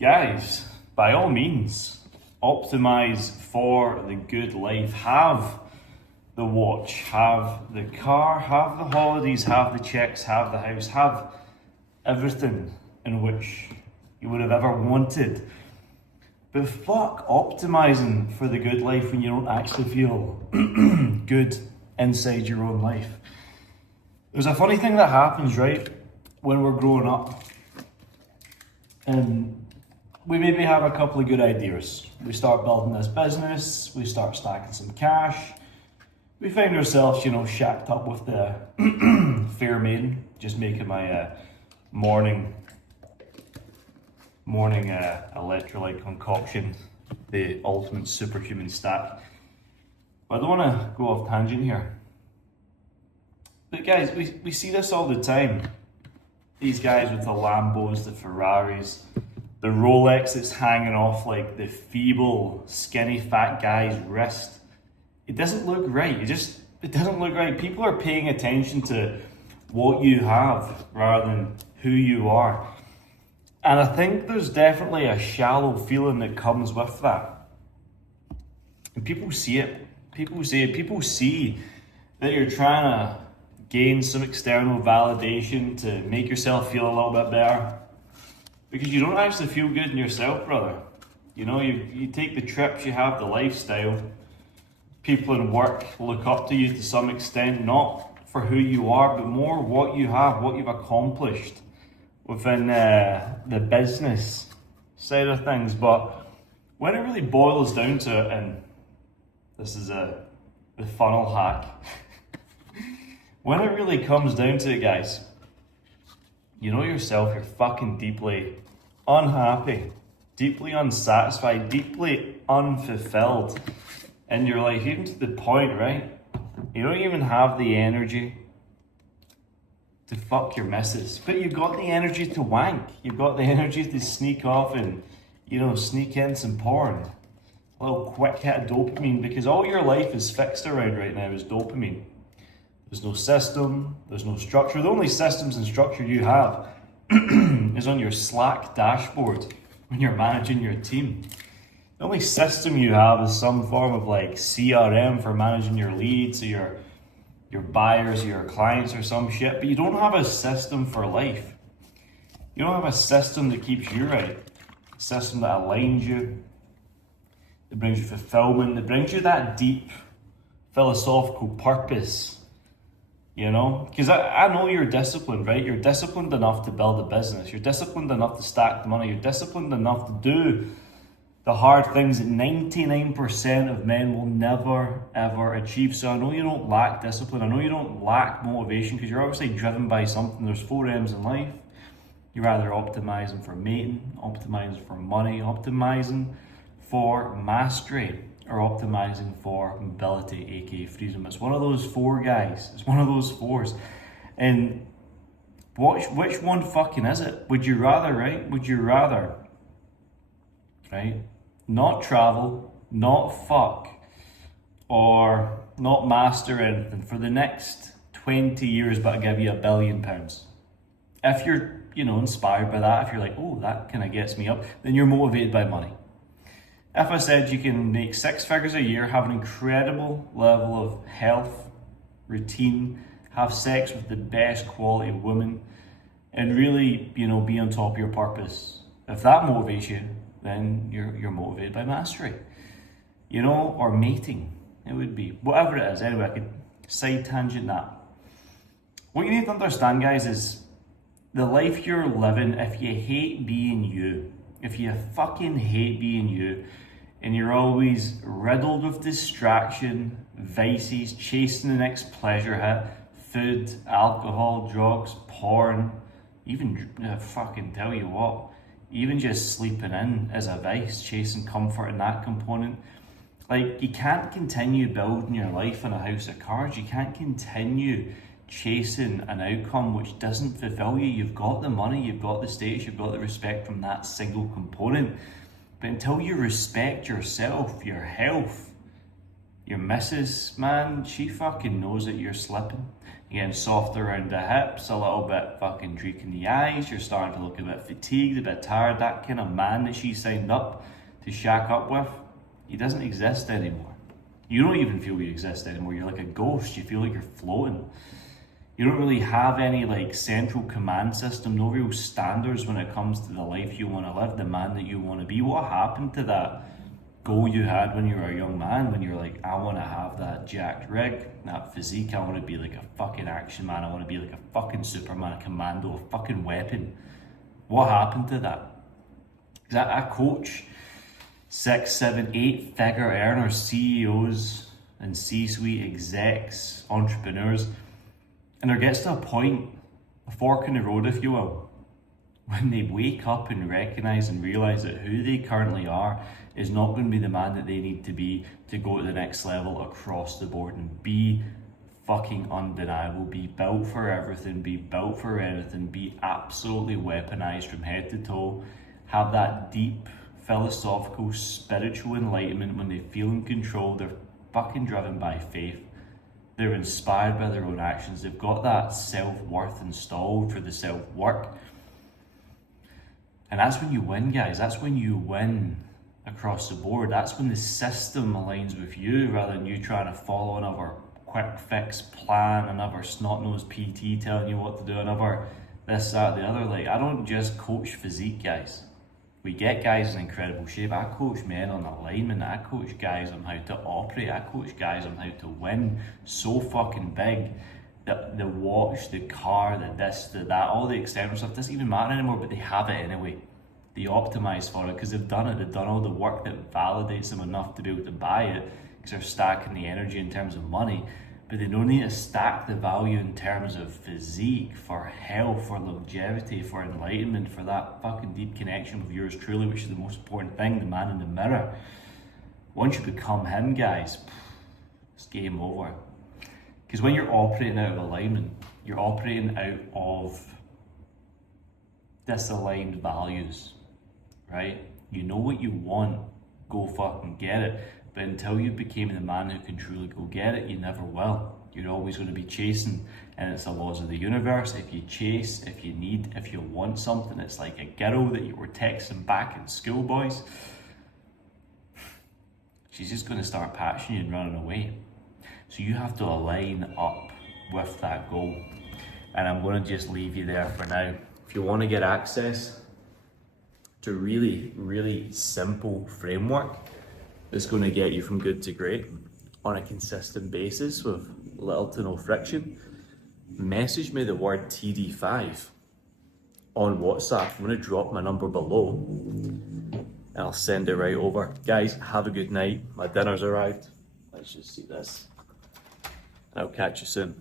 Guys, by all means, optimize for the good life. Have the watch, have the car, have the holidays, have the checks, have the house, have everything in which you would have ever wanted. But fuck optimizing for the good life when you don't actually feel good inside your own life. There's a funny thing that happens, right, when we're growing up. And we maybe have a couple of good ideas. We start building this business, we start stacking some cash. We find ourselves, shacked up with the fair maiden, just making my morning electrolyte concoction, the ultimate superhuman stack. But I don't want to go off tangent here. But guys, we see this all the time. These guys with the Lambos, the Ferraris, the Rolex that's hanging off like the feeble, skinny, fat guy's wrist. It doesn't look right. It doesn't look right. People are paying attention to what you have rather than who you are. And I think there's definitely a shallow feeling that comes with that. And people see it. People see that you're trying to gain some external validation to make yourself feel a little bit better. Because you don't actually feel good in yourself, brother. You take the trips, you have the lifestyle. People in work look up to you to some extent, not for who you are, but more what you have, what you've accomplished within the business side of things. But when it really boils down to it, and this is the funnel hack, when it really comes down to it, guys, you know yourself, you're fucking deeply unhappy, deeply unsatisfied, deeply unfulfilled in your life, even to the point, right? You don't even have the energy to fuck your missus, but you've got the energy to wank. You've got the energy to sneak off and, sneak in some porn. A little quick hit of dopamine, because all your life is fixed around right now is dopamine. There's no system, there's no structure. The only systems and structure you have is on your Slack dashboard when you're managing your team. The only system you have is some form of like CRM for managing your leads, or your buyers, or your clients, or some shit, but you don't have a system for life. You don't have a system that keeps you right, a system that aligns you, that brings you fulfillment, that brings you that deep philosophical purpose. Because I know you're disciplined, right? You're disciplined enough to build a business. You're disciplined enough to stack the money. You're disciplined enough to do the hard things that 99% of men will never, ever achieve. So I know you don't lack discipline. I know you don't lack motivation, because you're obviously driven by something. There's 4 M's in life. You're either optimizing for mating, optimizing for money, optimizing for mastery, or optimizing for mobility, aka freedom. It's one of those 4, guys. It's one of those 4s. And which one fucking is it? Would you rather, right? Right? Not travel, not fuck, or not master anything for the next 20 years, but I give you £1 billion. If you're, inspired by that, if you're like, oh, that kind of gets me up, then you're motivated by money. If I said you can make 6 figures a year, have an incredible level of health, routine, have sex with the best quality of women, and really, be on top of your purpose. If that motivates you, then you're motivated by mastery, or mating. It would be whatever it is. Anyway, I could side tangent that. What you need to understand, guys, is the life you're living. If you hate being you, if you fucking hate being you, and you're always riddled with distraction, vices, chasing the next pleasure hit, food, alcohol, drugs, porn, even fucking tell you what, even just sleeping in is a vice, chasing comfort in that component. Like, you can't continue building your life on a house of cards. You can't continue chasing an outcome which doesn't fulfill you. You've got the money, you've got the status, you've got the respect from that single component. But until you respect yourself, your health, Your missus, man, she fucking knows that you're slipping. You're getting softer around the hips, a little bit fucking droop in the eyes, you're starting to look a bit fatigued, a bit tired. That kind of man that she signed up to shack up with, he doesn't exist anymore. You don't even feel you exist anymore. You're like a ghost. You feel like you're floating. You don't really have any like central command system, no real standards when it comes to the life you want to live, the man that you want to be. What happened to that goal you had when you were a young man, when you're like, I want to have that jacked rig, that physique, I want to be like a fucking action man, I want to be like a fucking Superman, a commando, a fucking weapon. What happened to that? Because I coach 6, 7, 8 figure earners, CEOs and C-suite execs, entrepreneurs, and there gets to a point, a fork in the road if you will, when they wake up and recognize and realize that who they currently are is not going to be the man that they need to be to go to the next level across the board and be fucking undeniable, be built for everything, be built for anything, be absolutely weaponized from head to toe, have that deep philosophical spiritual enlightenment when they feel in control. They're fucking driven by faith, they're inspired by their own actions, they've got that self-worth installed for the self-work. And that's when you win, guys. That's when you win across the board. That's when the system aligns with you rather than you trying to follow another quick fix plan, another snot-nosed PT telling you what to do, another this, that, the other. Like, I don't just coach physique, guys. We get guys in incredible shape. I coach men on alignment. I coach guys on how to operate. I coach guys on how to win so fucking big. The watch, the car, the this, the that, all the external stuff doesn't even matter anymore, but they have it anyway. They optimize for it because they've done it. They've done all the work that validates them enough to be able to buy it because they're stacking the energy in terms of money, but they don't need to stack the value in terms of physique, for health, for longevity, for enlightenment, for that fucking deep connection with yours truly, which is the most important thing, the man in the mirror. Once you become him, guys, it's game over. Because when you're operating out of alignment, you're operating out of disaligned values, right? You know what you want, go fucking get it. But until you became the man who can truly go get it, you never will. You're always going to be chasing, and it's the laws of the universe. If you chase, if you need, if you want something, it's like a girl that you were texting back in school, boys. She's just going to start patching you and running away. So you have to align up with that goal. And I'm going to just leave you there for now. If you want to get access to really, really simple framework that's going to get you from good to great on a consistent basis with little to no friction, message me the word TD5 on WhatsApp. I'm going to drop my number below and I'll send it right over. Guys, have a good night. My dinner's arrived. Let's just see this. I'll catch you soon.